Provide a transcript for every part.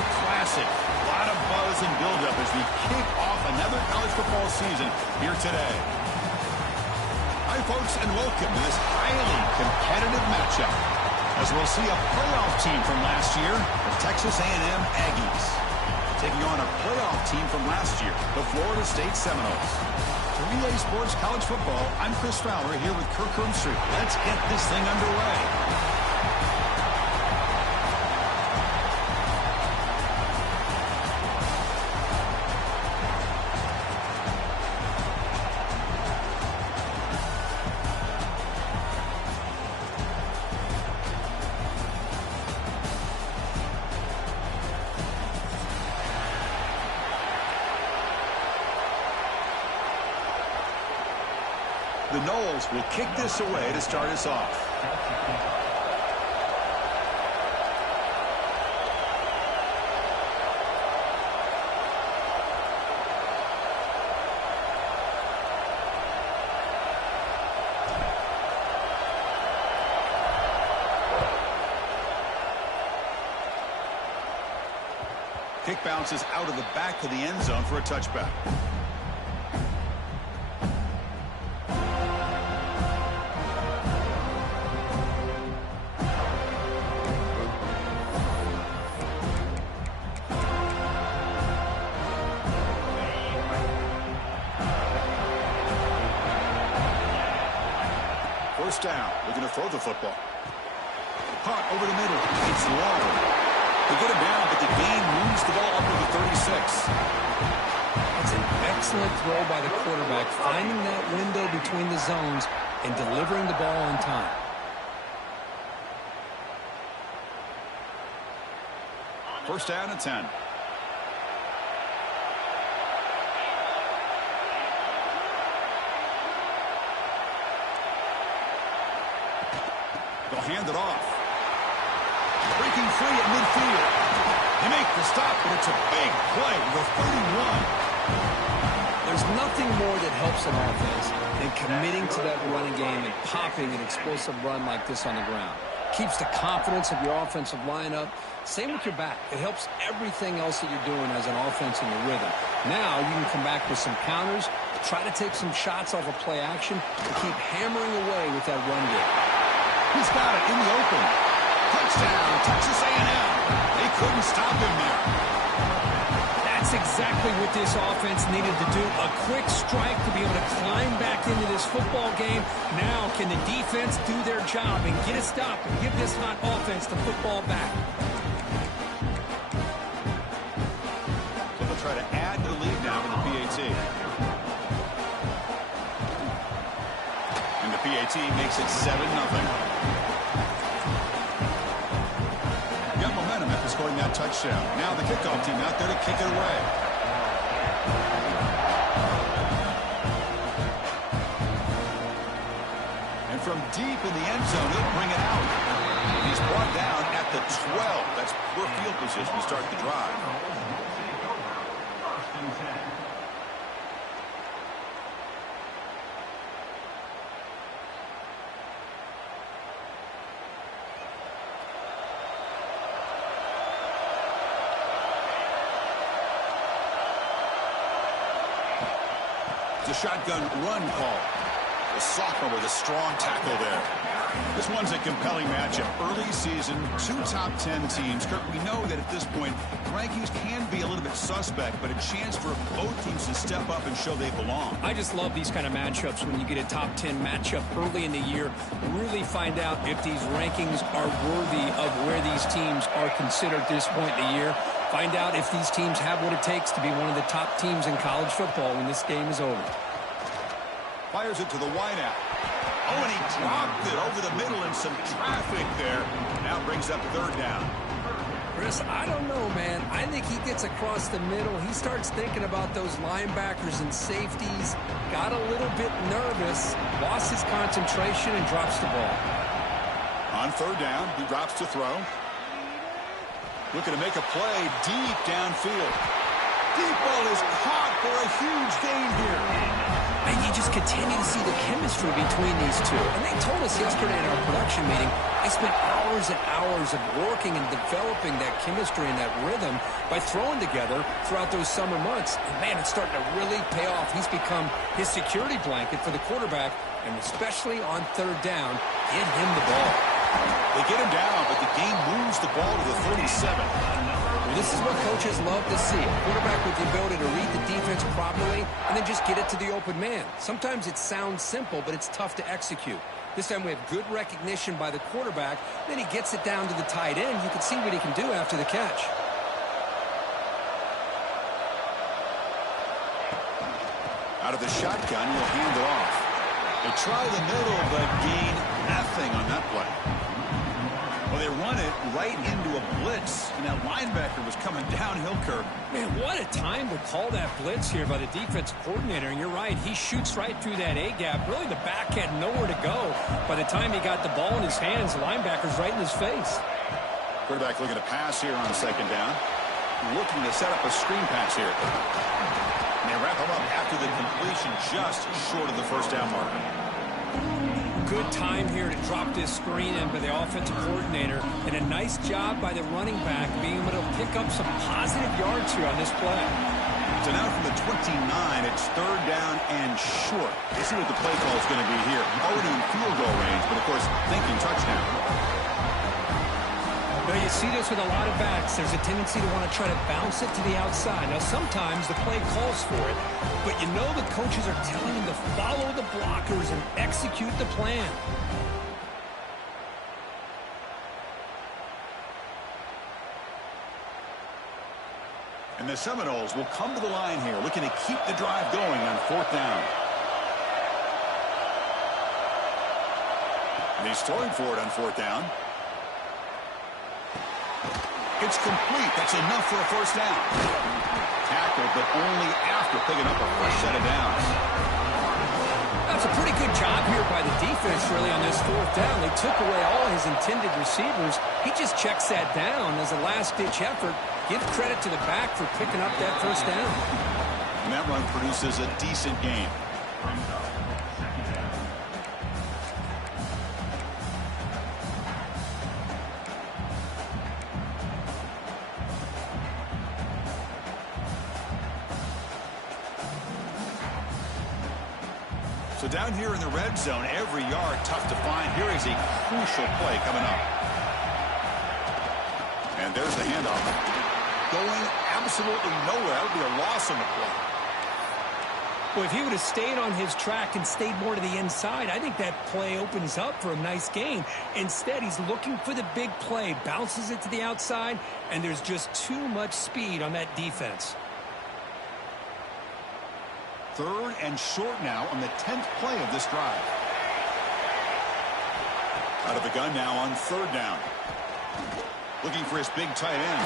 Classic. A lot of buzz and buildup as we kick off another college football season here today. Hi, folks, and welcome to this highly competitive matchup, as we'll see a playoff team from last year, the Texas A&M Aggies, taking on a playoff team from last year, the Florida State Seminoles. For EA Sports College Football, I'm Chris Fowler here with Kirk Hermstreet. Let's get this thing underway. The Noles will kick this away to start us off. Kick bounces out of the back of the end zone for a touchback. First down, looking to throw the football. Caught over the middle. It's long. They get him down, but the gain moves the ball up to the 36. That's an excellent throw by the quarterback, finding that window between the zones and delivering the ball on time. First down and 10. They'll hand it off. Breaking free at midfield. They make the stop, but it's a big play with 31. There's nothing more that helps an offense than committing to that running game and popping an explosive run like this on the ground. Keeps the confidence of your offensive lineup. Same with your back. It helps everything else that you're doing as an offense in your rhythm. Now you can come back with some counters, try to take some shots off of play action, and keep hammering away with that run game. He's got it in the open. Touchdown, Texas A&M. They couldn't stop him there. That's exactly what this offense needed to do. A quick strike to be able to climb back into this football game. Now can the defense do their job and get a stop and give this hot offense the football back? So they'll try to add to the lead now in the PAT. And the PAT makes it 7-0. Got momentum after scoring that touchdown. Now the kickoff team out there to kick it away. And from deep in the end zone, he'll bring it out. He's brought down at the 12. That's poor field position to start the drive. The shotgun run call. The sophomore with a strong tackle there. This one's a compelling matchup. Early season, two top 10 teams. Kirk, we know that at this point, rankings can be a little bit suspect, but a chance for both teams to step up and show they belong. I just love these kind of matchups when you get a top 10 matchup early in the year. Really find out if these rankings are worthy of where these teams are considered at this point in the year. Find out if these teams have what it takes to be one of the top teams in college football when this game is over. Fires it to the wideout. Oh, and he dropped it over the middle in some traffic there. Now brings up third down. Chris, I don't know, man. I think he gets across the middle. He starts thinking about those linebackers and safeties. Got a little bit nervous. Lost his concentration and drops the ball. On third down, he drops to throw. Looking to make a play deep downfield. Deep ball is caught for a huge gain here. And you just continue to see the chemistry between these two. And they told us yesterday in our production meeting, they spent hours and hours of working and developing that chemistry and that rhythm by throwing together throughout those summer months. And, man, it's starting to really pay off. He's become his security blanket for the quarterback, and especially on third down, get him the ball. They get him down, but the game moves the ball to the 37. Well, this is what coaches love to see. A quarterback with the ability to read the defense properly and then just get it to the open man. Sometimes it sounds simple, but it's tough to execute. This time we have good recognition by the quarterback. Then he gets it down to the tight end. You can see what he can do after the catch. Out of the shotgun, he'll hand it off. They try the middle, but gain nothing on that play. Well, they run it right into a blitz, and that linebacker was coming downhill, Kirk. Man, what a time to call that blitz here by the defensive coordinator. And you're right, he shoots right through that A-gap. Really, the back had nowhere to go. By the time he got the ball in his hands, the linebacker's right in his face. Quarterback looking to pass here on second down. Looking to set up a screen pass here. And they wrap him up after the completion just short of the first down marker. Good time here to drop this screen in by the offensive coordinator, and a nice job by the running back being able to pick up some positive yards here on this play. So now from the 29, it's third down and short. You see what the play call is going to be here. Already in field goal range, but of course thinking touchdown. Well, you see this with a lot of backs. There's a tendency to want to try to bounce it to the outside. Now, sometimes the play calls for it, but you know the coaches are telling them to follow the blockers and execute the plan. And the Seminoles will come to the line here, looking to keep the drive going on fourth down. And he's throwing for it on fourth down. It's complete. That's enough for a first down. Tackled, but only after picking up a fresh set of downs. That's a pretty good job here by the defense, really, on this fourth down. They took away all his intended receivers. He just checks that down as a last-ditch effort. Give credit to the back for picking up that first down. And that run produces a decent gain. So down here in the red zone, every yard tough to find. Here is a crucial play coming up. And there's the handoff. Going absolutely nowhere. That would be a loss on the play. Well, if he would have stayed on his track and stayed more to the inside, I think that play opens up for a nice gain. Instead, he's looking for the big play, bounces it to the outside, and there's just too much speed on that defense. Third and short now on the 10th play of this drive. Out of the gun now on third down. Looking for his big tight end.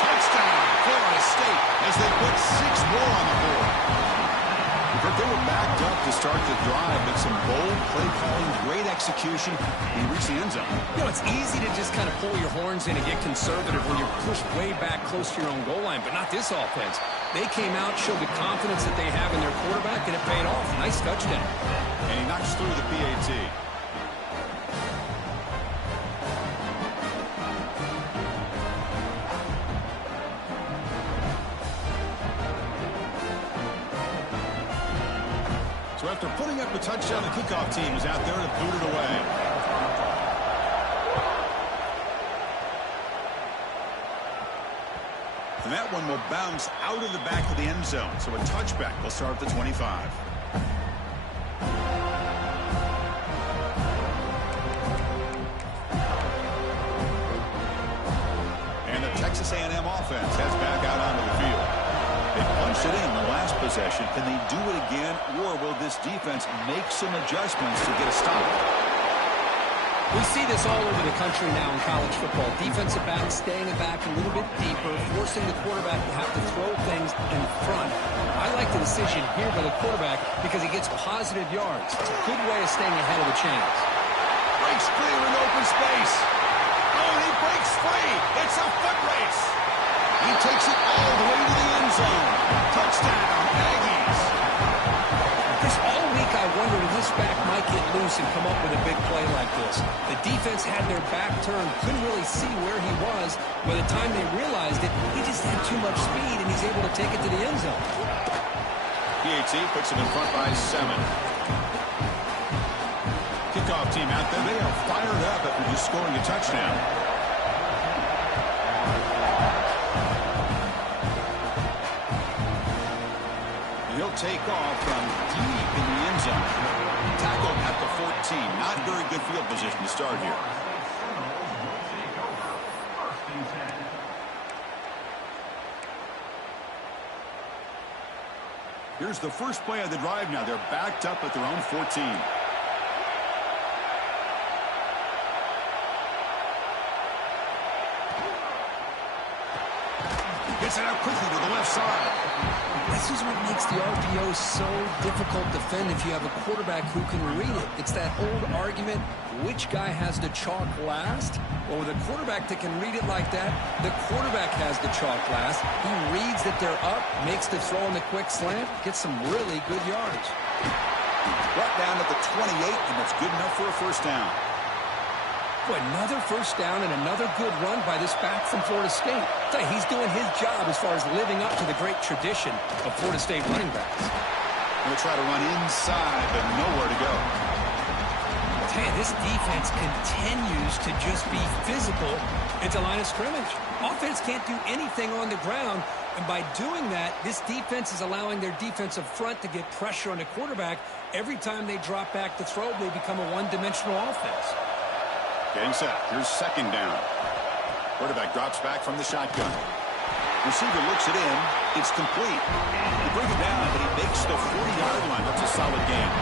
Touchdown, Florida State, as they put 6 more on the board. But they were backed up to start the drive, but some bold play calling, great execution, and reach the end zone. You know, it's easy to just kind of pull your horns in and get conservative when you're pushed way back close to your own goal line, but not this offense. They came out, showed the confidence that they have in their quarterback, and it paid off. Nice touchdown. And he knocks through the PAT. So after putting up a touchdown, the kickoff team is out there to boot it away. And that one will bounce out of the back of the end zone. So a touchback will start at the 25. And the Texas A&M offense heads back out onto the field. They punched it in the last possession. Can they do it again, or will this defense make some adjustments to get a stop? We see this all over the country now in college football. Defensive backs staying back a little bit deeper, forcing the quarterback to have to throw things in front. I like the decision here by the quarterback because he gets positive yards. It's a good way of staying ahead of the chains. Breaks clear in open space. Oh, he breaks free. It's a foot race. He takes it all the way to the end zone. Touchdown, Aggies. this back might get loose and come up with a big play like this. The defense had their back turned, couldn't really see where he was. By the time they realized it, he just had too much speed, and he's able to take it to the end zone. PAT puts him in front by 7. Kickoff team out there. They are fired up after just scoring a touchdown. He'll take off from deep in the end zone. Tackled at the 14. Not very good field position to start here. Here's the first play of the drive now. They're backed up at their own 14. Gets it out quickly to the left side. This is what makes the RPO so difficult to defend if you have a quarterback who can read it. It's that old argument, which guy has the chalk last? Well, with a quarterback that can read it like that, the quarterback has the chalk last. He reads that they're up, makes the throw on the quick slant, gets some really good yards. Brought down at the 28, and that's good enough for a first down. Another first down and another good run by this back from Florida State. He's doing his job as far as living up to the great tradition of Florida State running backs. We'll try to run inside, but nowhere to go. This defense continues to just be physical at the line of scrimmage. Offense can't do anything on the ground, and by doing that, this defense is allowing their defensive front to get pressure on the quarterback. Every time they drop back to throw, they become a one-dimensional offense. Getting set. Here's second down. Quarterback drops back from the shotgun. Receiver looks it in. It's complete. He brings it down, but he makes the 40-yard line. That's a solid game.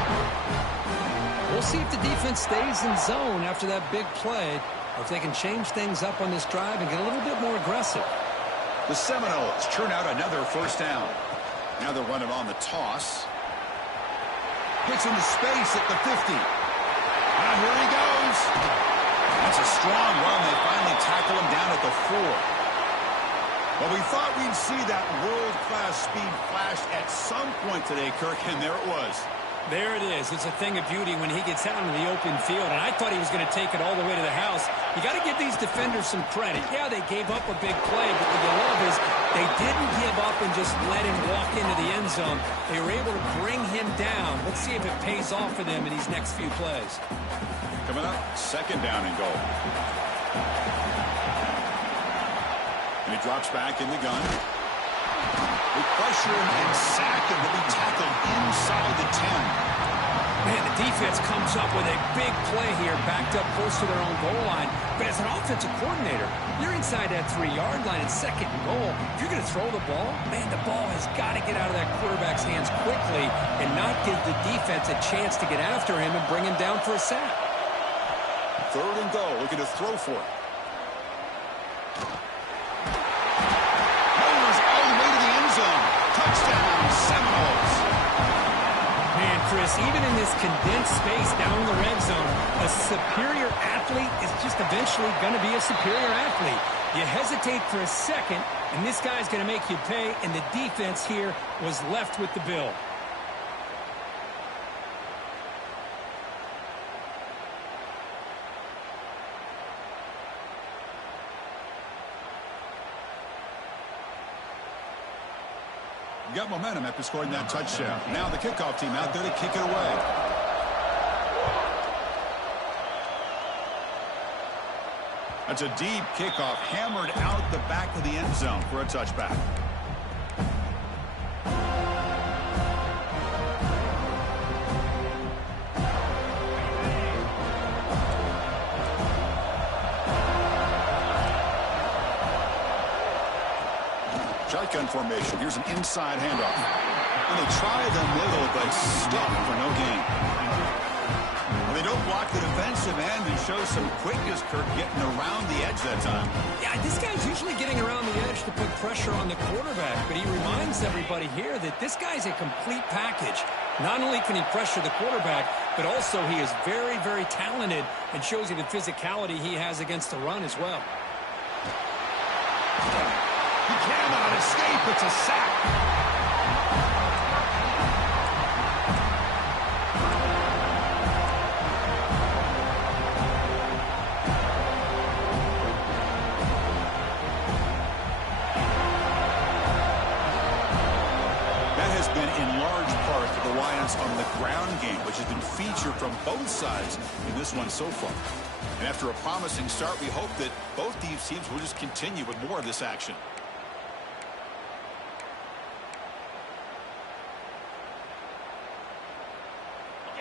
We'll see if the defense stays in zone after that big play, or if they can change things up on this drive and get a little bit more aggressive. The Seminoles churn out another first down. Now they're running on the toss. Gets into space at the 50. And here he goes. That's a strong run. They finally tackle him down at the 4. Well, we thought we'd see that world-class speed flash at some point today, Kirk, and there it was. There it is. It's a thing of beauty when he gets out in the open field, and I thought he was going to take it all the way to the house. You got to give these defenders some credit. Yeah, they gave up a big play, but what you love is they didn't give up and just let him walk into the end zone. They were able to bring him down. Let's see if it pays off for them in these next few plays. Coming up, second down and goal. And he drops back in the gun. They pressure him and sack him. He'll be tackled inside the 10. Man, the defense comes up with a big play here, backed up close to their own goal line. But as an offensive coordinator, you're inside that 3-yard line. It's second and goal. If you're going to throw the ball, man, the ball has got to get out of that quarterback's hands quickly and not give the defense a chance to get after him and bring him down for a sack. Third and goal, looking to throw for it. Mowers all the way to the end zone. Touchdown, Seminoles. Man, Chris, even in this condensed space down in the red zone, a superior athlete is just eventually going to be a superior athlete. You hesitate for a second, and this guy's going to make you pay, and the defense here was left with the bill. Got momentum after scoring that touchdown. Now the kickoff team out there to kick it away. That's a deep kickoff, hammered out the back of the end zone for a touchback. Shotgun formation. Here's an inside handoff. And they try the middle, but stop for no gain. Well, they don't block the defensive end and show some quickness, Kirk, getting around the edge that time. Yeah, this guy's usually getting around the edge to put pressure on the quarterback, but he reminds everybody here that this guy's a complete package. Not only can he pressure the quarterback, but also he is very, very talented and shows you the physicality he has against the run as well. He cannot escape. It's a sack. offense on the ground game, which has been featured from both sides in this one so far. And after a promising start, we hope that both these teams will just continue with more of this action.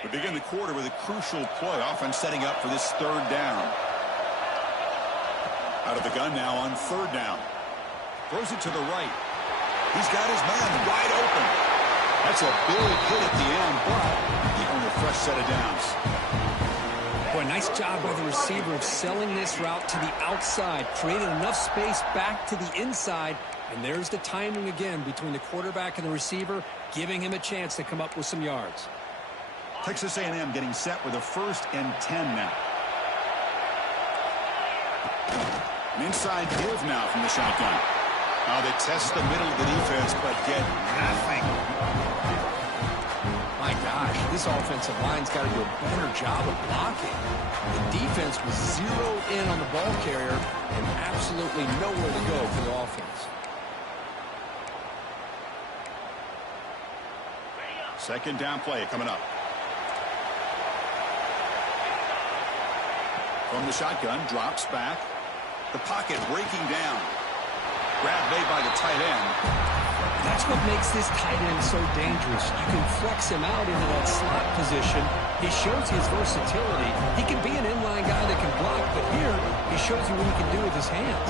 We begin the quarter with a crucial play. Offense setting up for this third down. Out of the gun now on third down. Throws it to the right. He's got his man wide open. That's a big hit at the end, but he earned a fresh set of downs. Boy, nice job by the receiver of selling this route to the outside, creating enough space back to the inside, and there's the timing again between the quarterback and the receiver, giving him a chance to come up with some yards. Texas A&M getting set with a 1st and 10 now. An inside give now from the shotgun. Now they test the middle of the defense, but get nothing. My gosh, this offensive line's got to do a better job of blocking. The defense was zeroed in on the ball carrier and absolutely nowhere to go for the offense. Second down play coming up. From the shotgun, drops back. The pocket breaking down. Grab made by the tight end. That's what makes this tight end so dangerous. You can flex him out into that slot position. He shows his versatility. He can be an inline guy that can block, but here he shows you what he can do with his hands.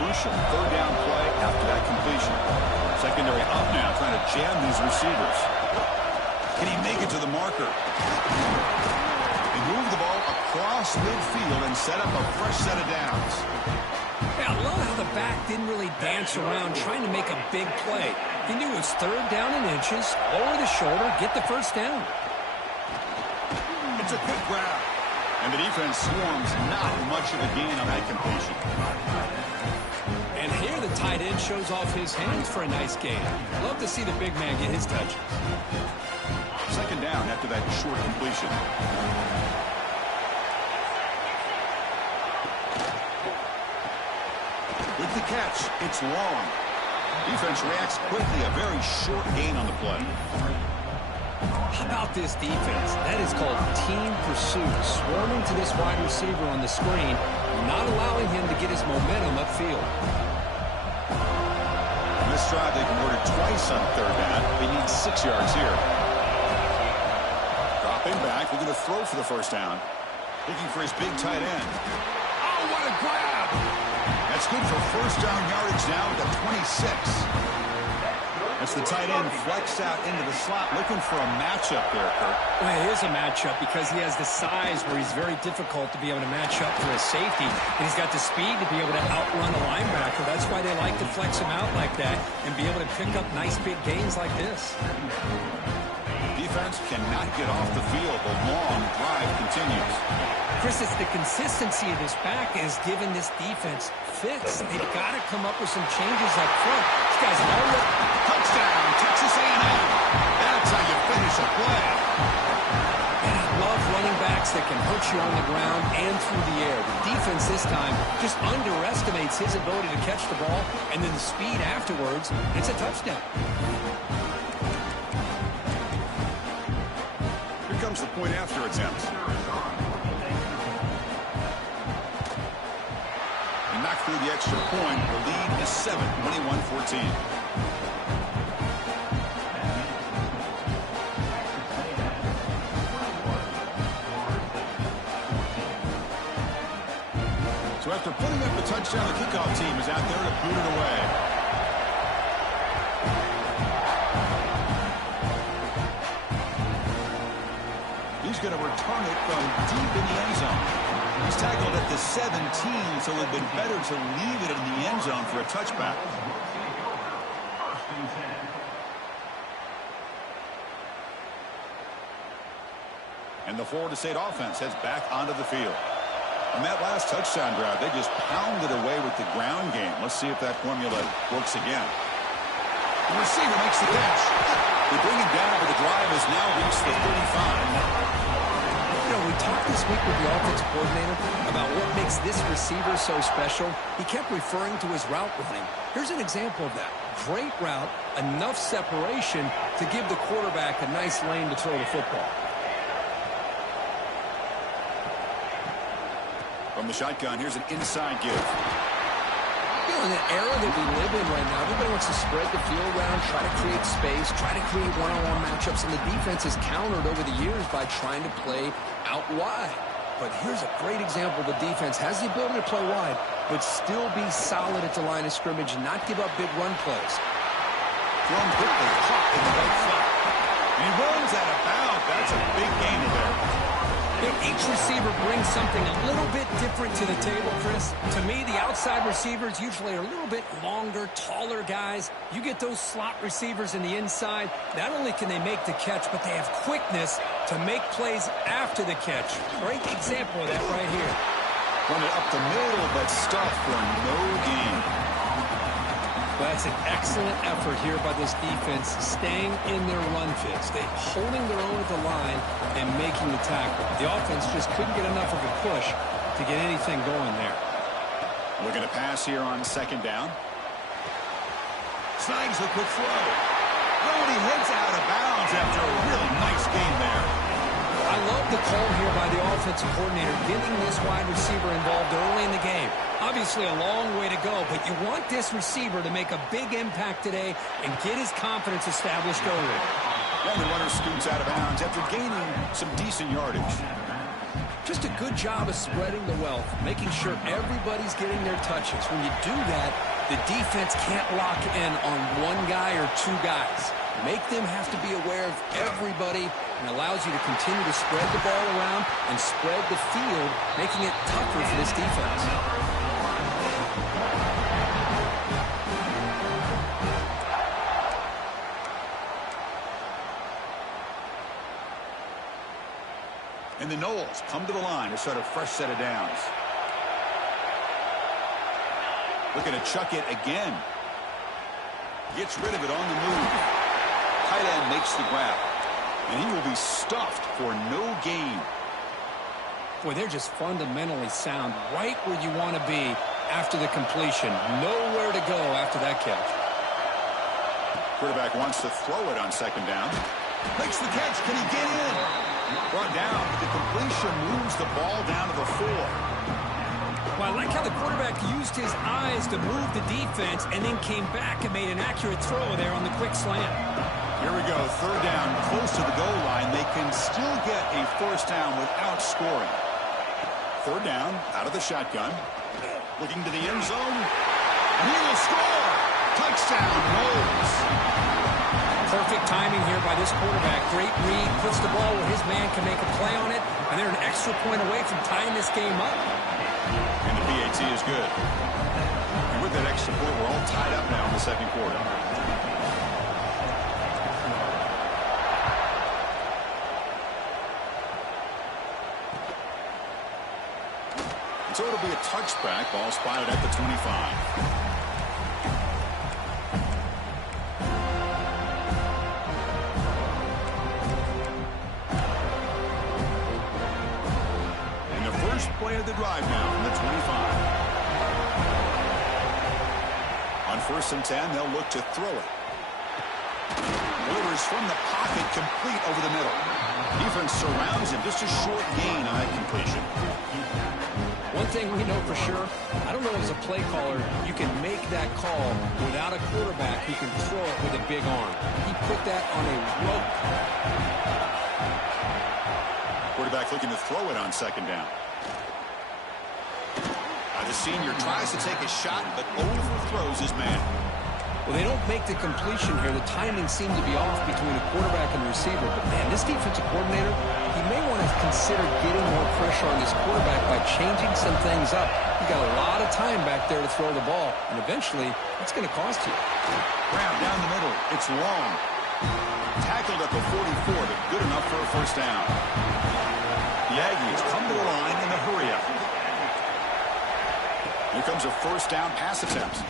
Crucial third down play after that completion. Secondary up now, trying to jam these receivers. Can he make it to the marker? They move the ball across midfield and set up a fresh set of downs. Yeah, I love how the back didn't really dance around trying to make a big play. He knew it was third down in inches, lower the shoulder, get the first down. It's a quick grab. And the defense swarms not much of a gain on that completion. And here the tight end shows off his hands for a nice gain. Love to see the big man get his touches. Second down after that short completion. With the catch, it's long. Defense reacts quickly, a very short gain on the play. How about this defense? That is called team pursuit. Swarming to this wide receiver on the screen, not allowing him to get his momentum upfield. On this drive, they converted twice on third down. They need 6 yards here. Dropping back, looking to throw for the first down. Looking for his big tight end. Oh, what a grab! That's good for first down yardage now at the 26. That's the tight end flexed out into the slot, looking for a matchup there, Kurt. Well, it is a matchup because he has the size where he's very difficult to be able to match up for a safety, and he's got the speed to be able to outrun a linebacker. That's why they like to flex him out like that and be able to pick up nice big gains like this. Defense cannot get off the field. The long drive continues. Chris, it's the consistency of this back is giving this defense fits. They've got to come up with some changes up front. This guy's already... Touchdown, Texas A&M. That's how you finish a play. And I love running backs that can hurt you on the ground and through the air. The defense this time just underestimates his ability to catch the ball, and then the speed afterwards, it's a touchdown. Here comes the point after attempt. And knocked through the extra point. The lead is 7, 21-14. So after putting up a touchdown, the kickoff team is out there to boot it away. He's going to return it from deep in the end zone. He's tackled at the 17, so it would have been better to leave it in the end zone for a touchback. And the Florida State offense heads back onto the field. On that last touchdown drive, they just pounded away with the ground game. Let's see if that formula works again. The receiver makes the catch. They bring him down, but the drive has now reached the 35. You know, we talked this week with the offensive coordinator about what makes this receiver so special. He kept referring to his route running. Here's an example of that. Great route, enough separation to give the quarterback a nice lane to throw the football. From the shotgun, here's an inside give. You know, in the era that we live in right now, everybody wants to spread the field around, try to create space, try to create one-on-one matchups, and the defense has countered over the years by trying to play out wide. But here's a great example. The defense has the ability to play wide, but still be solid at the line of scrimmage and not give up big run plays. Thrown quickly, caught in the right spot. And he runs out of bounds. That's a big gainer there. You know, each receiver brings something a little bit different to the table, Chris. To me, the outside receivers usually are a little bit longer, taller guys. You get those slot receivers in the inside, not only can they make the catch, but they have quickness to make plays after the catch. Great example of that right here. Run it up the middle, but stuffed for no gain. That's an excellent effort here by this defense, staying in their run fits. They're holding their own at the line and making the tackle. The offense just couldn't get enough of a push to get anything going there. Looking to pass here on second down. Snags the quick throw. Oh, and he heads out of bounds after a really nice game there. I love the call here by the offensive coordinator, getting this wide receiver involved early in the game. Obviously a long way to go, but you want this receiver to make a big impact today and get his confidence established early. And the runner scoots out of bounds after gaining some decent yardage. Just a good job of spreading the wealth, making sure everybody's getting their touches. When you do that, the defense can't lock in on one guy or two guys. Make them have to be aware of everybody and allows you to continue to spread the ball around and spread the field, making it tougher for this defense. And the Knowles come to the line to start a fresh set of downs. Looking to chuck it again. Gets rid of it on the move. Tight end makes the grab. And he will be stuffed for no gain. Boy, they're just fundamentally sound right where you want to be after the completion. Nowhere to go after that catch. Quarterback wants to throw it on second down. Makes the catch. Can he get in? Brought down. The completion moves the ball down to the 4. Well, I like how the quarterback used his eyes to move the defense and then came back and made an accurate throw there on the quick slant. Here we go. Third down, close to the goal line. They can still get a first down without scoring. Third down, out of the shotgun. Looking to the end zone. And he will score. Touchdown, Knowles. Perfect timing here by this quarterback. Great read, puts the ball where his man can make a play on it, and they're an extra point away from tying this game up. And the PAT is good. And with that extra point, we're all tied up now in the second quarter. And so it'll be a touchback. Ball spotted at the 25. Play of the drive now from the 25. On 1st and 10, they'll look to throw it. Delivers from the pocket, complete over the middle. Defense surrounds him. Just a short gain on that completion. One thing we know for sure, I don't know as a play caller, you can make that call without a quarterback who can throw it with a big arm. He put that on a rope. Quarterback looking to throw it on second down. The senior tries to take a shot, but overthrows his man. Well, they don't make the completion here. The timing seemed to be off between the quarterback and the receiver. But, man, this defensive coordinator, he may want to consider getting more pressure on this quarterback by changing some things up. You got a lot of time back there to throw the ball, and eventually it's going to cost you. Grab down the middle. It's long. Tackled at the 44, but good enough for a first down. The Aggies come to the line in a hurry-up. Here comes a first down pass attempt.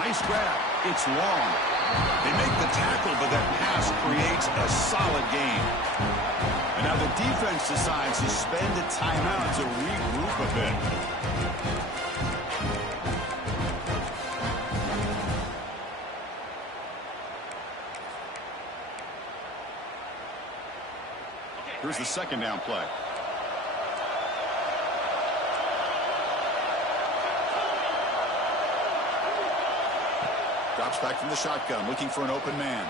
Nice grab. It's long. They make the tackle, but that pass creates a solid gain. And now the defense decides to spend a timeout to regroup a bit. Here's the second down play. Drops back from the shotgun, looking for an open man.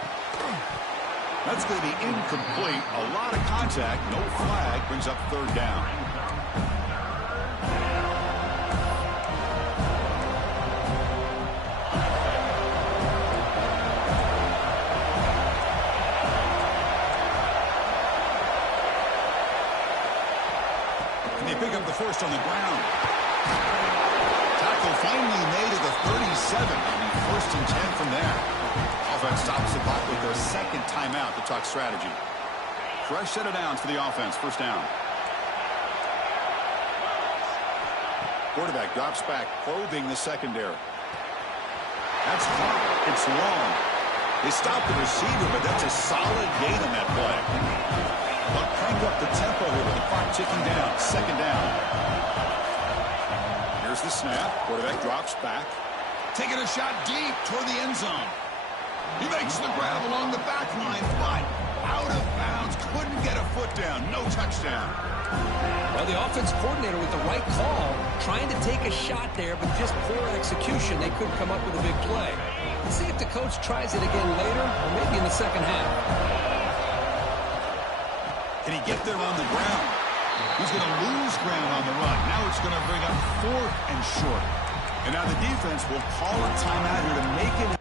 That's going to be incomplete. A lot of contact, no flag, brings up third down. And they pick up the first on the ground. Tackle finally made at the 37. It'll be first and 10 from there. Offense stops the clock with their second timeout to talk strategy. Fresh set of downs for the offense. First down. Quarterback drops back, probing the secondary. That's hard. It's long. They stop the receiver, but that's a solid gain on that play. They'll crank up the tempo here with the clock ticking down. Second down. Here's the snap. Quarterback drops back. Taking a shot deep toward the end zone. He makes the grab along the back line, but out of bounds. Couldn't get a foot down. No touchdown. Well, the offense coordinator with the right call, trying to take a shot there, but just poor execution. They couldn't come up with a big play. Let's see if the coach tries it again later, or maybe in the second half. Can he get there on the ground? He's going to lose ground on the run. Now it's going to bring up fourth and short. And now the defense will call a timeout here to make it.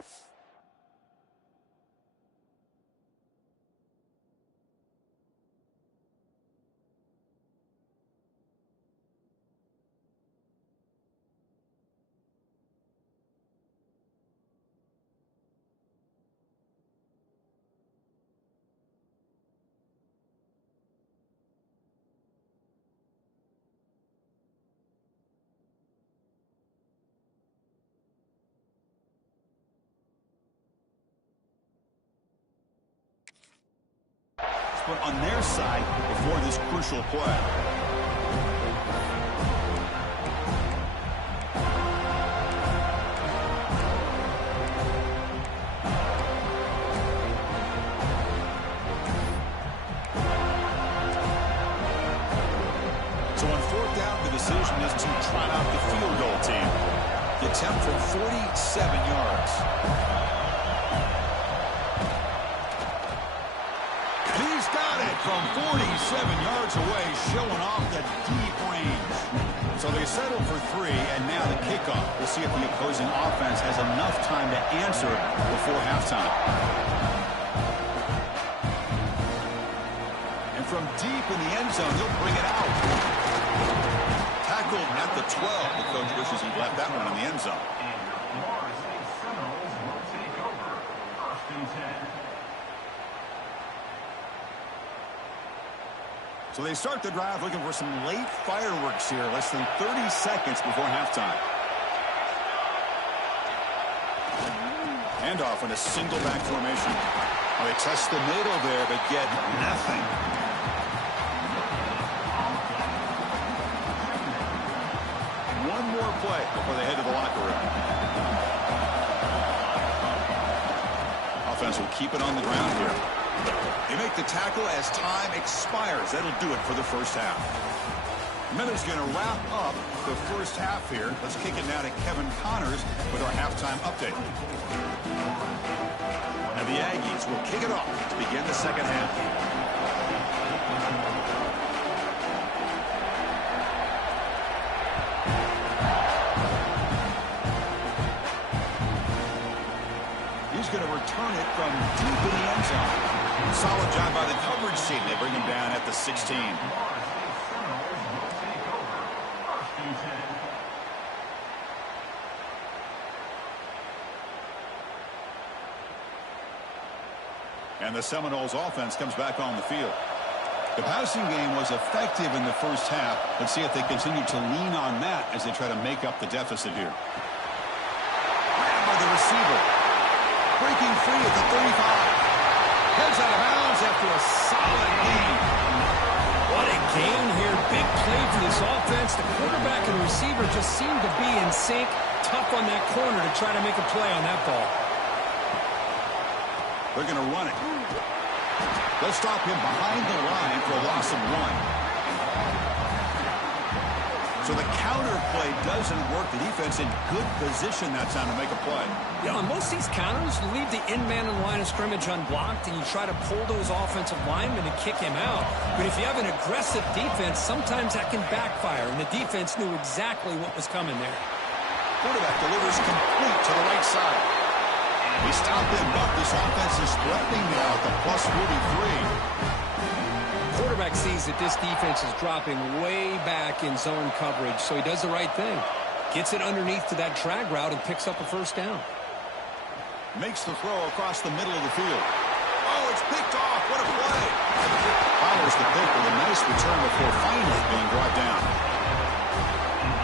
But on their side before this crucial play. So on fourth down, the decision is to try out the field goal team. The attempt from 47 yards. From 47 yards away, showing off the deep range. So they settle for 3, and now the kickoff. We'll see if the opposing offense has enough time to answer before halftime. And from deep in the end zone, he'll bring it out. Tackled at the 12. The coach wishes he'd left that one in the end zone. So they start the drive looking for some late fireworks here, less than 30 seconds before halftime. Handoff in a single back formation. Oh, they test the middle there, but get nothing. One more play before they head to the locker room. Offense will keep it on the ground here. They make the tackle as time expires. That'll do it for the first half. Miller's going to wrap up the first half here. Let's kick it now to Kevin Connors with our halftime update. And the Aggies will kick it off to begin the second half. He's going to return it from deep in the end zone. Solid job by the coverage team. They bring him down at the 16. And the Seminoles offense comes back on the field. The passing game was effective in the first half. Let's see if they continue to lean on that as they try to make up the deficit here. Grabbed by the receiver. breaking free at the 35. Heads out of bounds after a solid gain. What a gain here. Big play for this offense. The quarterback and the receiver just seem to be in sync. Tough on that corner to try to make a play on that ball. They're going to run it. They'll stop him behind the line for a loss of 1. So the counter play doesn't work. The defense in good position that time to make a play. Yeah, on most of these counters, you leave the in-man in the line of scrimmage unblocked, and you try to pull those offensive linemen and kick him out. But if you have an aggressive defense, sometimes that can backfire, and the defense knew exactly what was coming there. Quarterback delivers complete to the right side. He stopped him, but this offense is threatening now at the plus 43. Quarterback sees that this defense is dropping way back in zone coverage, so he does the right thing. Gets it underneath to that drag route and picks up a first down. Makes the throw across the middle of the field. Oh, it's picked off. What a play. Follows the pick with a nice return before finally being brought down.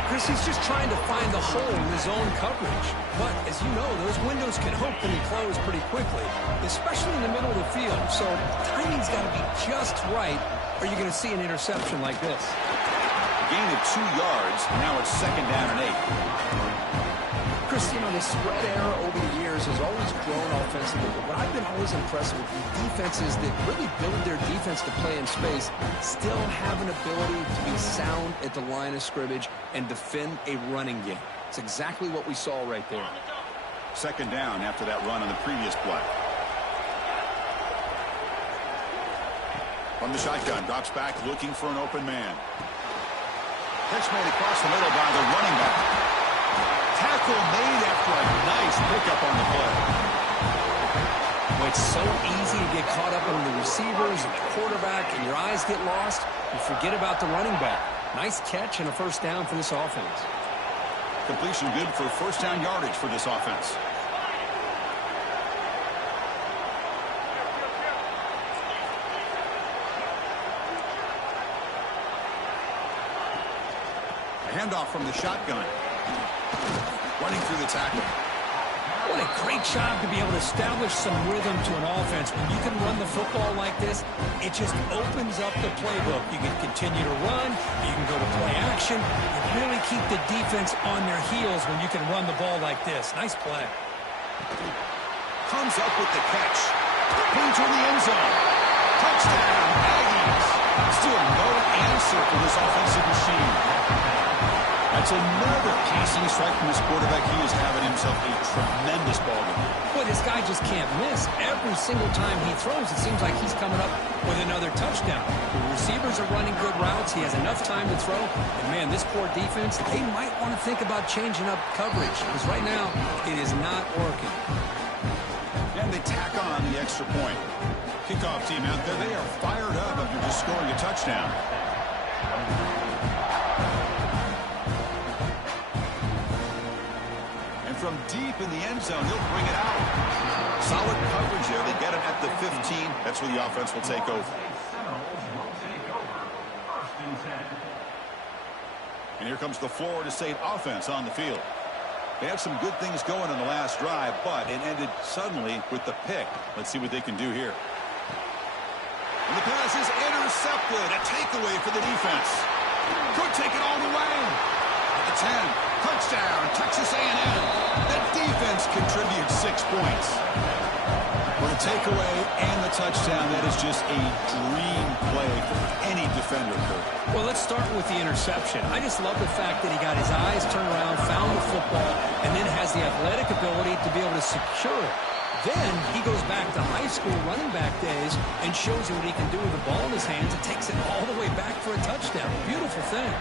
Chris, he's just trying to find the hole in his own coverage. But, as you know, those windows can open and close pretty quickly, especially in the middle of the field. So timing's got to be just right, or you're going to see an interception like this. A gain of 2 yards. Now it's second down and 8. Chris, you know, the spread error over the years has always grown offensively. But what I've been always impressed with is defenses that really build their defense to play in space still have an ability to be sound at the line of scrimmage and defend a running game. It's exactly what we saw right there. Second down after that run on the previous play. From the shotgun, drops back looking for an open man. Catch made across the middle by the running back. Tackle made after a nice pickup on the play. Well, it's so easy to get caught up in the receivers and the quarterback, and your eyes get lost. You forget about the running back. Nice catch and a first down for this offense. Completion good for first down yardage for this offense. A handoff from the shotgun. Running through the tackle. What a great job to be able to establish some rhythm to an offense. When you can run the football like this, it just opens up the playbook. You can continue to run. You can go to play action. You really keep the defense on their heels when you can run the ball like this. Nice play. Comes up with the catch. Into the end zone. Touchdown, Aggies. Still no answer for this offensive machine. That's another passing strike from this quarterback. He is having himself a tremendous ball game. Boy, this guy just can't miss. Every single time he throws, it seems like he's coming up with another touchdown. The receivers are running good routes. He has enough time to throw. And, man, this poor defense, they might want to think about changing up coverage because right now it is not working. And they tack on the extra point. Kickoff team out there, they are fired up after just scoring a touchdown. From deep in the end zone, he'll bring it out. Solid coverage there. They get him at the 15. That's where the offense will take over. And here comes the Florida State offense on the field. They had some good things going in the last drive, but it ended suddenly with the pick. Let's see what they can do here. And the pass is intercepted. A takeaway for the defense. Could take it all the way. At the 10. Touchdown, Texas A&M. That defense contributes 6 points. For the takeaway and the touchdown, that is just a dream play for any defender. Well, let's start with the interception. I just love the fact that he got his eyes turned around, found the football, and then has the athletic ability to be able to secure it. Then he goes back to high school running back days and shows you what he can do with the ball in his hands and takes it all the way back for a touchdown. Beautiful thing.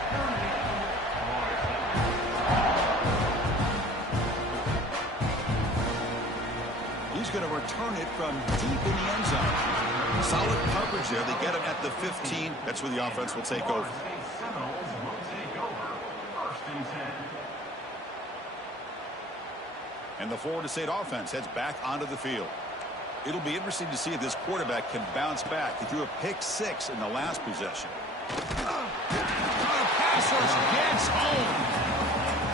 He's going to return it from deep in the end zone. Solid coverage there. They get him at the 15. That's where the offense will take over. And the Florida State offense heads back onto the field. It'll be interesting to see if this quarterback can bounce back. He threw a pick-6 in the last possession. The pass rush gets home.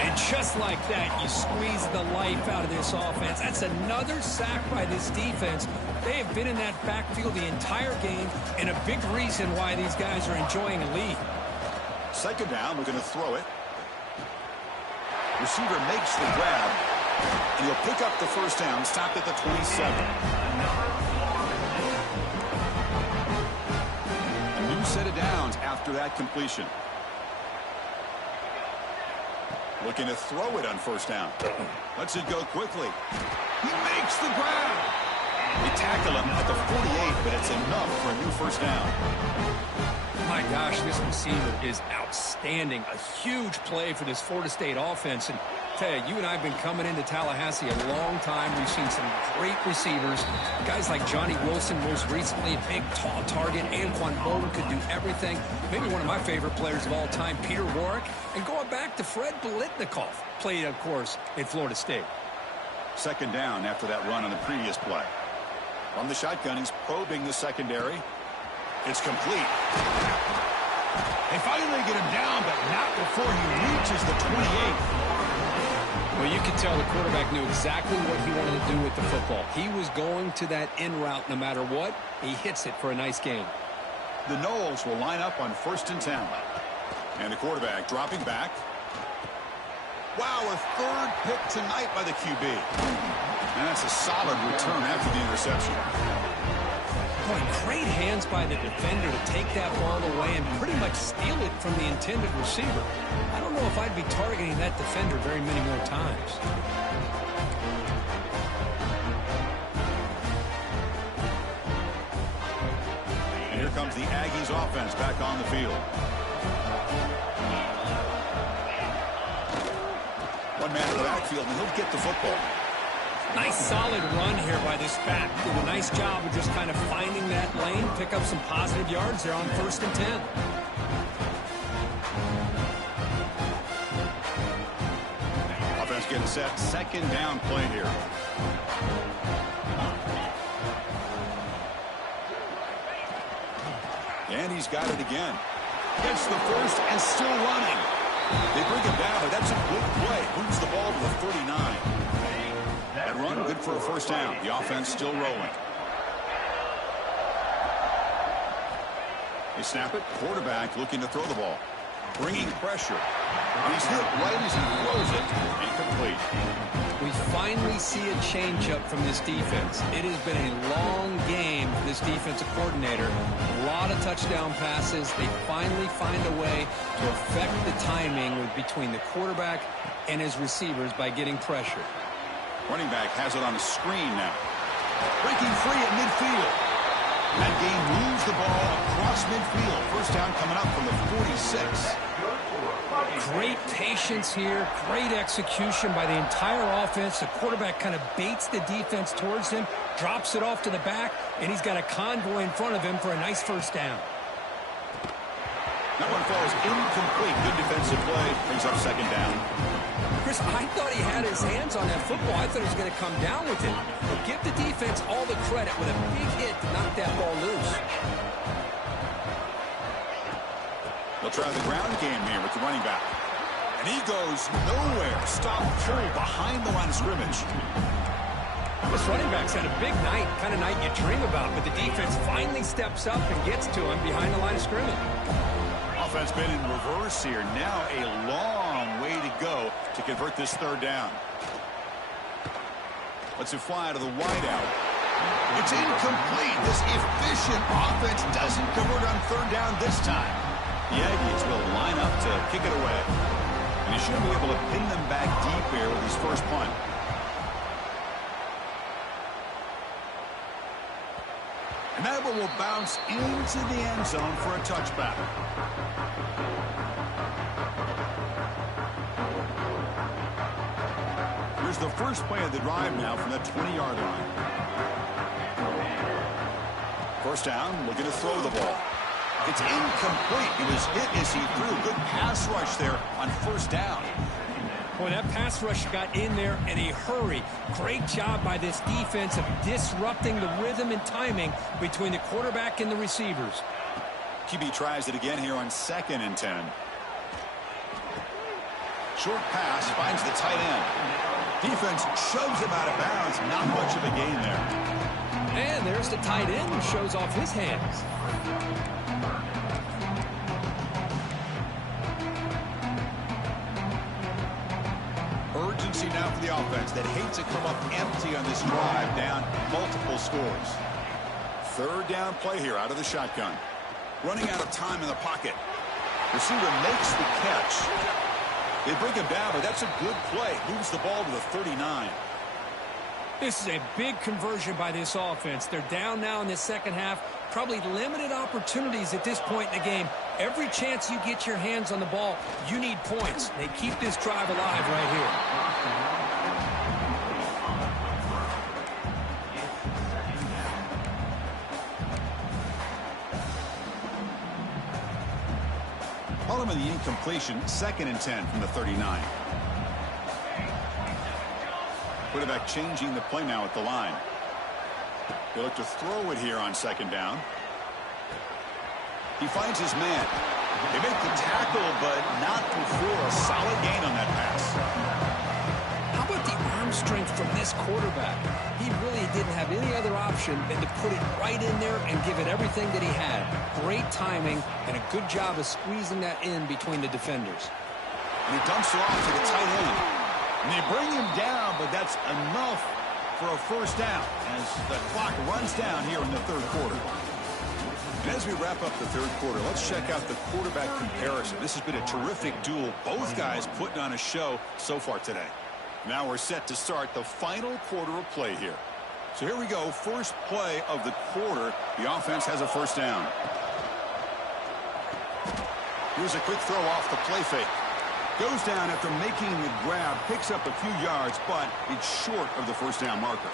And just like that, you squeeze the life out of this offense. That's another sack by this defense. They have been in that backfield the entire game, and a big reason why these guys are enjoying a lead. Second down, we're going to throw it. Receiver makes the grab, and he'll pick up the first down, stopped at the 27. A new set of downs after that completion. Looking to throw it on first down. Lets it go quickly. He makes the grab. They tackle him at the 48, but it's enough for a new first down. My gosh, this receiver is outstanding. A huge play for this Florida State offense. And tell you and I have been coming into Tallahassee a long time. We've seen some great receivers. Guys like Johnny Wilson, most recently, a big, tall target. Anquan Bolden could do everything. Maybe one of my favorite players of all time, Peter Warrick. And going back to Fred Biletnikoff, played, of course, at Florida State. Second down after that run on the previous play. From the shotgun, he's probing the secondary. It's complete. They finally get him down, but not before he reaches the 28. Well, you could tell the quarterback knew exactly what he wanted to do with the football. He was going to that in route no matter what. He hits it for a nice gain. The Noles will line up on 1st and 10. And the quarterback dropping back. Wow, a third pick tonight by the QB. And that's a solid return after the interception. Boy, great hands by the defender to take that ball away and pretty much steal it from the intended receiver. I don't know if I'd be targeting that defender very many more times. And here comes the Aggies offense back on the field. One man in the backfield, and he'll get the football. Nice solid run here by this back. Did a nice job of just kind of finding that lane, pick up some positive yards there on 1st and 10. Offense getting set. Second down play here. And he's got it again. Gets the first and still running. They bring him down, but that's a good play. Moves the ball to the 39. That run, good for a first down. The offense still rolling. They snap it. Quarterback looking to throw the ball. Bringing pressure. And he's hit right as he throws it. Incomplete. We finally see a changeup from this defense. It has been a long game for this defensive coordinator. A lot of touchdown passes. They finally find a way to affect the timing between the quarterback and his receivers by getting pressure. Running back has it on the screen now. Breaking free at midfield. That game moves the ball across midfield. First down coming up from the 46. Great patience here. Great execution by the entire offense. The quarterback kind of baits the defense towards him, drops it off to the back, and he's got a convoy in front of him for a nice first down. That one falls incomplete. Good defensive play. Brings up second down. Chris, I thought he had his hands on that football. I thought he was going to come down with it. But give the defense all the credit with a big hit to knock that ball loose. They'll try the ground game here with the running back. And he goes nowhere. Stop pull behind the line of scrimmage. This running back's had a big night, kind of night you dream about, but the defense finally steps up and gets to him behind the line of scrimmage. Offense been in reverse here. Now a long way to go to convert this third down. Lets it fly to the wideout. It's incomplete. This efficient offense doesn't convert on third down this time. The Aggies will line up to kick it away. And he should be able to pin them back deep here with his first punt. And that one will bounce into the end zone for a touchback. Here's the first play of the drive now from the 20-yard line. First down, looking to throw the ball. It's incomplete. He was hit as he threw. Good pass rush there on first down. Boy, that pass rush got in there in a hurry. Great job by this defense of disrupting the rhythm and timing between the quarterback and the receivers. QB tries it again here on 2nd and 10. Short pass finds the tight end. Defense shoves him out of bounds. Not much of a gain there. And there's the tight end who shows off his hands. Urgency now for the offense that hates to come up empty on this drive, down multiple scores. Third down play here out of the shotgun. Running out of time in the pocket. Receiver makes the catch. They bring him down, but that's a good play. Moves the ball to the 39. This is a big conversion by this offense. They're down now in the second half. Probably limited opportunities at this point in the game. Every chance you get your hands on the ball, you need points. They keep this drive alive right here. Call him in the incompletion, 2nd and 10 from the 39. Quarterback changing the play now at the line. They look to throw it here on 2nd down. He finds his man. They make the tackle, but not before a solid gain on that pass. How about the arm strength from this quarterback? He really didn't have any other option than to put it right in there and give it everything that he had. Great timing and a good job of squeezing that in between the defenders. And he dumps it off to the tight end. And they bring him down, but that's enough for a first down as the clock runs down here in the third quarter. And as we wrap up the third quarter, let's check out the quarterback comparison. This has been a terrific duel. Both guys putting on a show so far today. Now we're set to start the final quarter of play here. So here we go. First play of the quarter. The offense has a first down. Here's a quick throw off the play fake. Goes down after making the grab. Picks up a few yards, but it's short of the first down marker.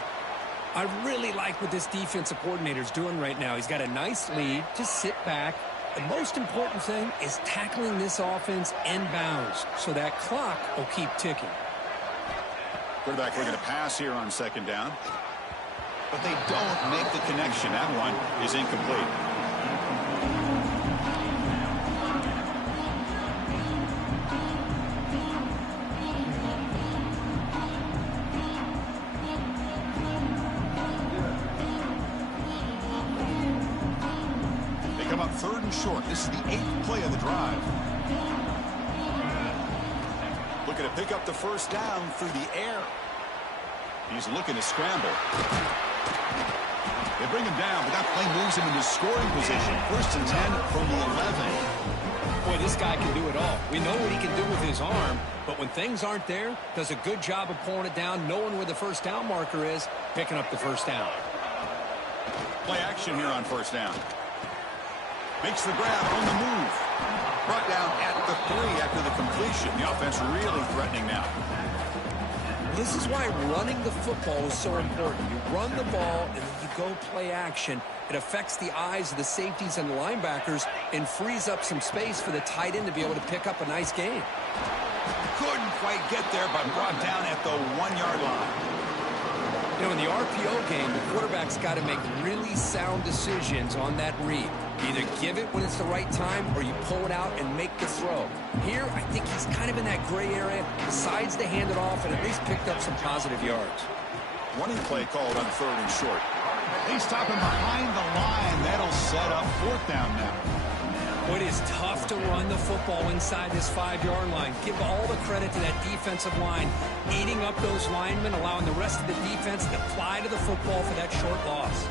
I really like what this defensive coordinator's doing right now. He's got a nice lead. Just sit back. The most important thing is tackling this offense inbounds so that clock will keep ticking. Quarterback looking to pass here on 2nd down. But they don't make the connection. That one is incomplete. They come up 3rd and short. This is the 8th play of the drive. Looking to pick up the first down through the air. He's looking to scramble. They bring him down, but that play moves him into scoring position. 1st and 10 from the 11. Boy, this guy can do it all. We know what he can do with his arm, but when things aren't there, does a good job of pulling it down, knowing where the first down marker is, picking up the first down. Play action here on 1st down. Makes the grab on the move. Brought down at the 3 after the completion. The offense really threatening now. This is why running the football is so important. You run the ball and then you go play action. It affects the eyes of the safeties and the linebackers and frees up some space for the tight end to be able to pick up a nice gain. Couldn't quite get there, but brought down at the 1-yard line. You know, in the RPO game, the quarterback's got to make really sound decisions on that read. Either give it when it's the right time or you pull it out and make the throw. Here, I think he's kind of in that gray area, decides to hand it off and at least picked up some positive yards. Running play called on 3rd and short. They stop him behind the line. That'll set up 4th down now. It is tough to run the football inside this 5-yard line. Give all the credit to that defensive line, eating up those linemen, allowing the rest of the defense to fly to the football for that short loss.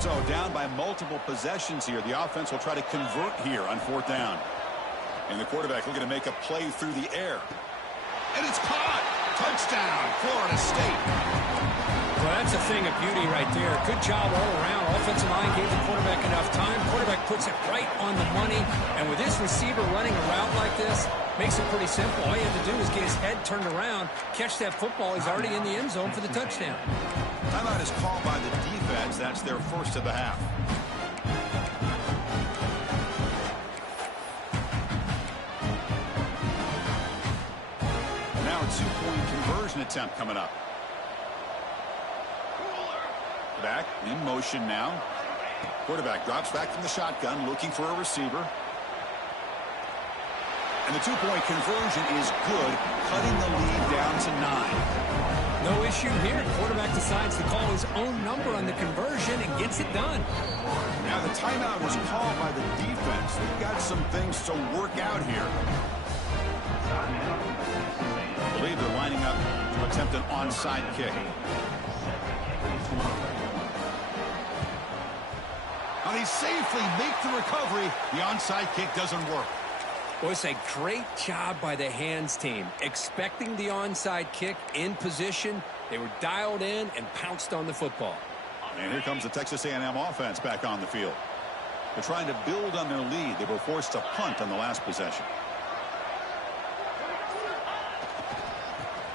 So down by multiple possessions here. The offense will try to convert here on 4th down. And the quarterback looking to make a play through the air. And it's caught. Touchdown, Florida State. Well, that's a thing of beauty right there. Good job all around. Offensive line gave the quarterback enough time. Quarterback puts it right on the money. And with this receiver running a route like this, makes it pretty simple. All you have to do is get his head turned around, catch that football. He's already in the end zone for the touchdown. Timeout is called by the defense. That's their first of the half. Now a 2-point conversion attempt coming up. Back in motion now. Quarterback drops back from the shotgun, looking for a receiver. And the two-point conversion is good, cutting the lead down to 9. No issue here. Quarterback decides to call his own number on the conversion and gets it done. Now the timeout is called by the defense. They've got some things to work out here. I believe they're lining up to attempt an onside kick. Now they safely make the recovery. The onside kick doesn't work. Well, it's a great job by the hands team. Expecting the onside kick in position, they were dialed in and pounced on the football. And here comes the Texas A&M offense back on the field. They're trying to build on their lead. They were forced to punt on the last possession.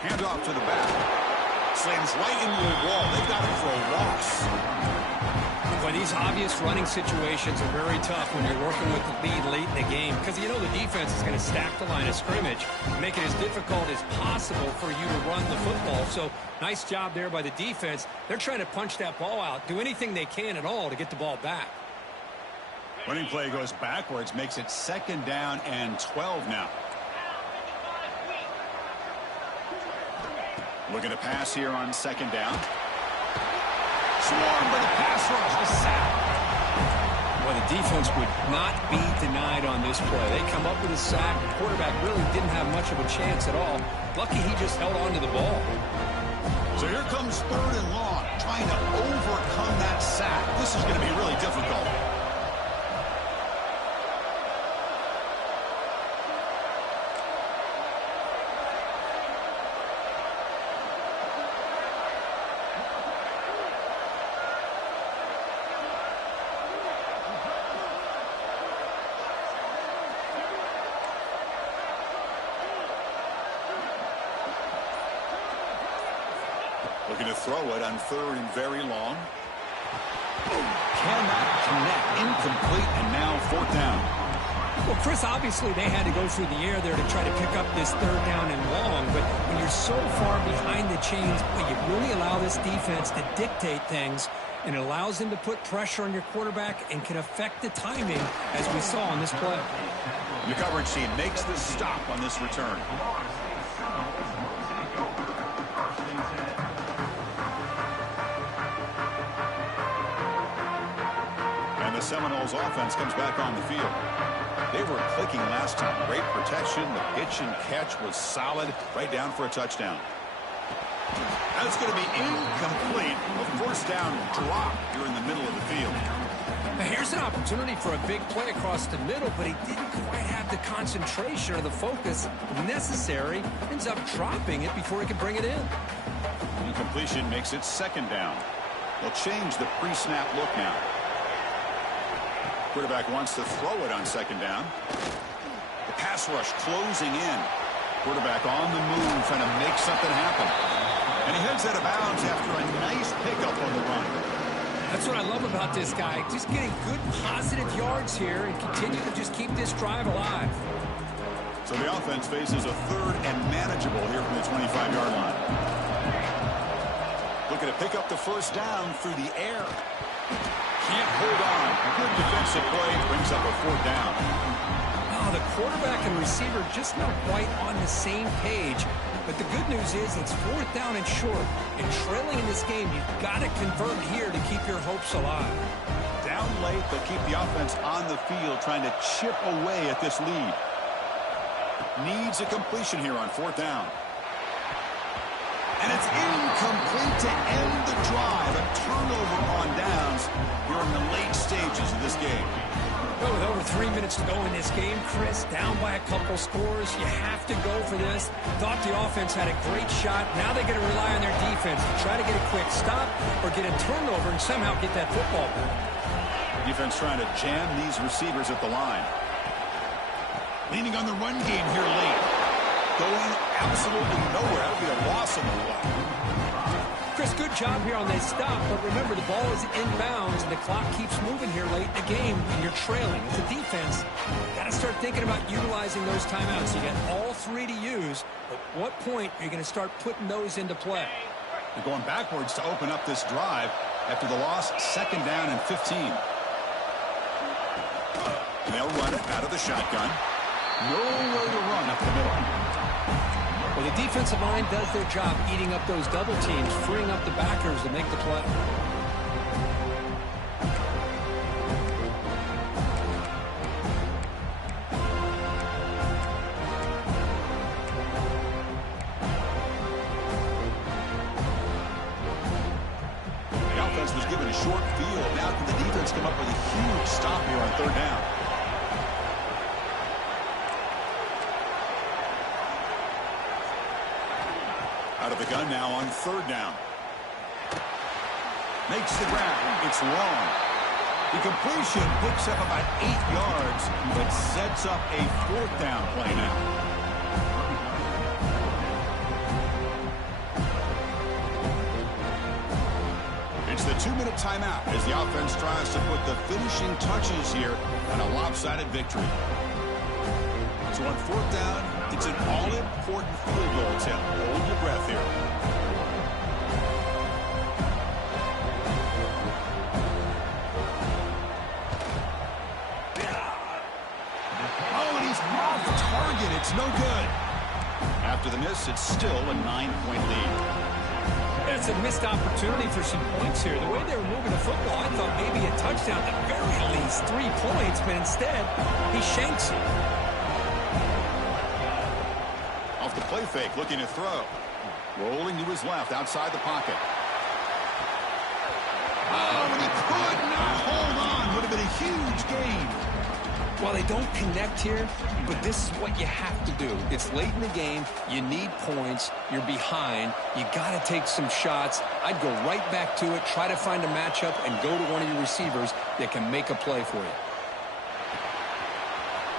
Hand off to the back. Slams right into the wall. They've got it for a loss. Well, these obvious running situations are very tough when you're working with the lead late in the game because you know the defense is going to stack the line of scrimmage, make it as difficult as possible for you to run the football. So nice job there by the defense. They're trying to punch that ball out, do anything they can at all to get the ball back. Running play goes backwards, makes it 2nd down and 12 now. Looking to pass here on 2nd down. Swarmed by the pass rush. A sack. Well, the defense would not be denied on this play. They come up with a sack. The quarterback really didn't have much of a chance at all. Lucky he just held on to the ball. So here comes 3rd and long, trying to overcome that sack. This is going to be really difficult. Looking to throw it on 3rd and very long. Cannot connect. Incomplete, and now 4th down. Well, Chris, obviously they had to go through the air there to try to pick up this 3rd down and long, but when you're so far behind the chains, you really allow this defense to dictate things, and it allows them to put pressure on your quarterback and can affect the timing, as we saw on this play. The coverage team makes the stop on this return. The Seminoles offense comes back on the field. They were clicking last time. Great protection. The pitch and catch was solid. Right down for a touchdown. That's going to be incomplete. A 1st down drop here in the middle of the field. Now here's an opportunity for a big play across the middle, but he didn't quite have the concentration or the focus necessary. Ends up dropping it before he could bring it in. Incompletion makes it 2nd down. They'll change the pre-snap look now. Quarterback wants to throw it on 2nd down. The pass rush closing in. Quarterback on the move, trying to make something happen. And he heads out of bounds after a nice pickup on the run. That's what I love about this guy. Just getting good positive yards here and continue to just keep this drive alive. So the offense faces a 3rd and manageable here from the 25-yard line. Looking to pick up the 1st down through the air. Can't hold on. Good defensive play brings up a 4th down. Oh, the quarterback and receiver just not quite on the same page. But the good news is it's 4th down and short. And trailing in this game, you've got to convert here to keep your hopes alive. Down late, they'll keep the offense on the field trying to chip away at this lead. Needs a completion here on 4th down. And it's incomplete to end the drive. A turnover on downs here in the late stages of this game. Well, with over 3 minutes to go in this game, Chris, down by a couple scores, you have to go for this. Thought the offense had a great shot. Now they're going to rely on their defense to try to get a quick stop or get a turnover and somehow get that football back. Defense trying to jam these receivers at the line. Leaning on the run game here late. Going absolutely nowhere. That would be a loss on the play. Chris, good job here on that stop, but remember the ball is inbounds and the clock keeps moving here late in the game and you're trailing. As a defense, you got to start thinking about utilizing those timeouts. You got all 3 to use, but what point are you going to start putting those into play? They're going backwards to open up this drive after the loss, 2nd down and 15. And they'll run it out of the shotgun. Nowhere to run up the middle. Well, the defensive line does their job eating up those double teams, freeing up the backers to make the play. The offense was given a short field. Now can the defense come up with a huge stop here on third down? Out of the gun now on third down. Makes the grab. It's long. The completion picks up about 8 yards, but sets up a fourth down play now. It's the 2-minute timeout as the offense tries to put the finishing touches here on a lopsided victory. So on fourth down, it's an all-important field goal attempt. Hold your breath here. Oh, and he's off target. It's no good. After the miss, it's still a 9-point lead. It's a missed opportunity for some points here. The way they were moving the football, I thought maybe a touchdown, at the very least 3 points, but instead, he shanks it. Off the play fake, looking to throw. Rolling to his left, outside the pocket. Oh, and he could not hold on. Would have been a huge gain. Well, they don't connect here, but this is what you have to do. It's late in the game. You need points. You're behind. You got to take some shots. I'd go right back to it, try to find a matchup, and go to one of your receivers that can make a play for you.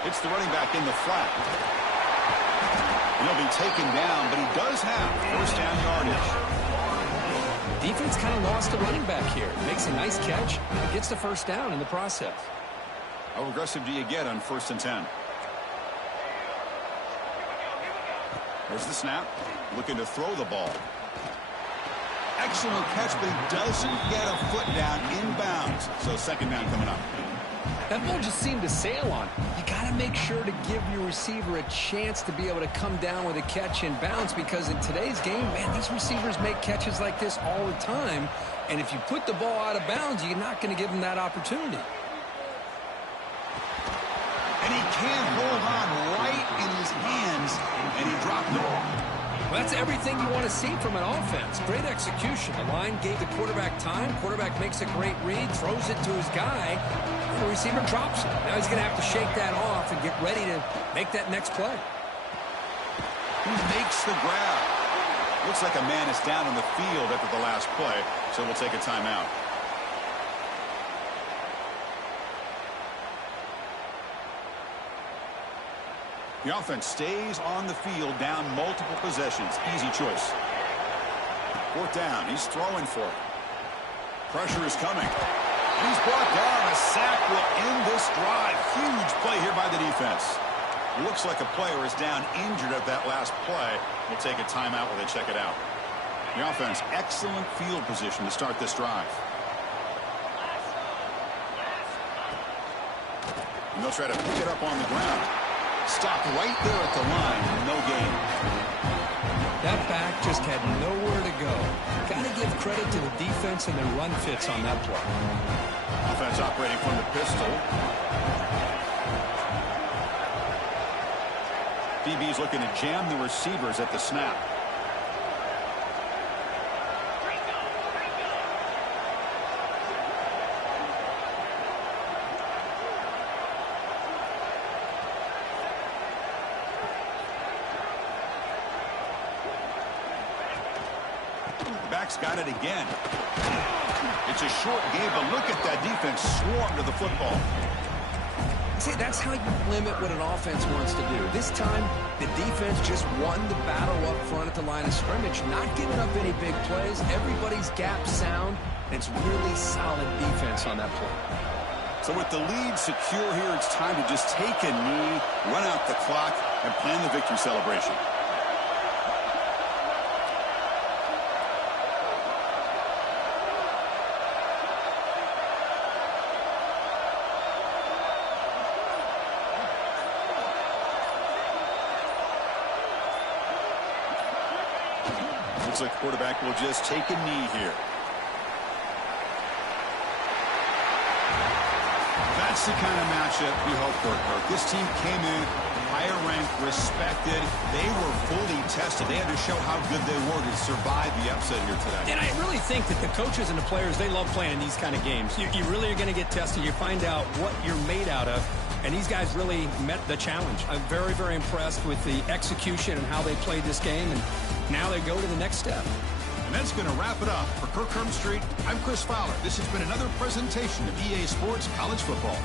It's the running back in the flat. He'll be taken down, but he does have first down yardage. Defense kind of lost the running back here. Makes a nice catch and gets the first down in the process. How aggressive do you get on 1st and 10? There's the snap. Looking to throw the ball. Excellent catch, but he doesn't get a foot down inbounds. So second down coming up. That ball just seemed to sail on. You got to make sure to give your receiver a chance to be able to come down with a catch and bounce, because in today's game, man, these receivers make catches like this all the time. And if you put the ball out of bounds, you're not going to give them that opportunity. And he can't hold on right in his hands, and he dropped it. Well, that's everything you want to see from an offense. Great execution. The line gave the quarterback time. Quarterback makes a great read, throws it to his guy. The receiver drops it. Now he's going to have to shake that off and get ready to make that next play. He makes the grab. Looks like a man is down on the field after the last play, so we'll take a timeout. The offense stays on the field, down multiple possessions. Easy choice. Fourth down. He's throwing for it. Pressure is coming. He's brought down. A sack will end this drive. Huge play here by the defense. Looks like a player is down injured at that last play. We'll take a timeout while they check it out. The offense, excellent field position to start this drive. And they'll try to pick it up on the ground. Stopped right there at the line. No gain. That back just had nowhere to go. Got to give credit to the defense and their run fits on that play. Offense operating from the pistol. DB's looking to jam the receivers at the snap. Back's got it again. It's a short game, but look at that defense swarm to the football. See, that's how you limit what an offense wants to do. This time, the defense just won the battle up front at the line of scrimmage, not giving up any big plays. Everybody's gap sound, and it's really solid defense on that play. So with the lead secure here, it's time to just take a knee, run out the clock, and plan the victory celebration. Looks like the quarterback will just take a knee here. That's the kind of matchup we hope for, Kirk. This team came in higher ranked, respected. They were fully tested. They had to show how good they were to survive the upset here today. And I really think that the coaches and the players, they love playing these kind of games. You really are going to get tested. You find out what you're made out of. And these guys really met the challenge. I'm very, very impressed with the execution and how they played this game. And now they go to the next step. And that's going to wrap it up. For Kirk Street, I'm Chris Fowler. This has been another presentation of EA Sports College Football.